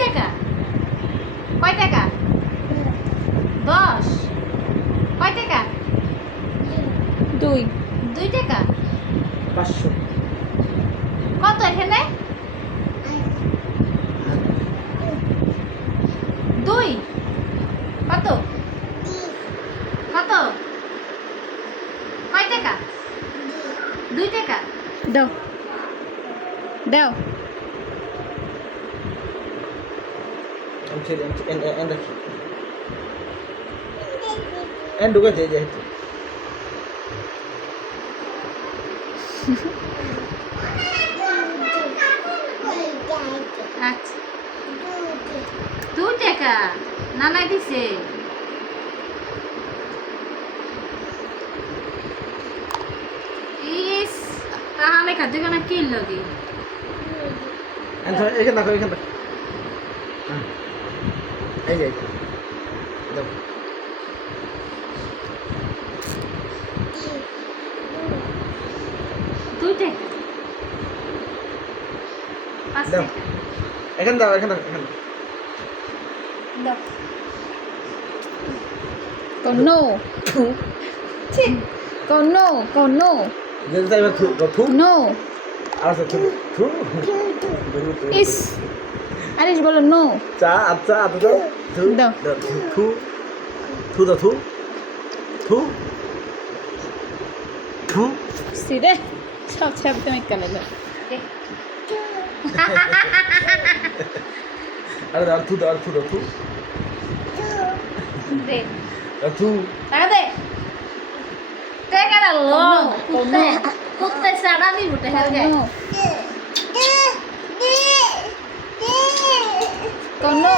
টাকা কয় টাকা 10 কয় টাকা 2 2 টাকা 500 কত এখানে 2 কত কত কয় টাকা 2 টাকা দাও দাও En ঢুকে যাই যাই আচ্ছা 2 টাকা নানা দিছে ইস তাহলে খাদ্য কেন কি লগে এখানে দেখো এখানে দেখো এই যাই দাও 2 টাকা 5 দাও টাকা এখানে দাও এখানে এখানে দাও con no con no con no যেতে চাইবা থু no আর থু থু is আরিশ বলো no চা আচ্ছা আচ্ছা থু দাও। থু থু দাও থু থু থু si রে সব শব্দ মেকা লাগে আরে আর থু আর থু দাও থু দে আর থু টাকা দে টাকা না লো কুত্তে সাড়া নি বুটে হেলগে no con no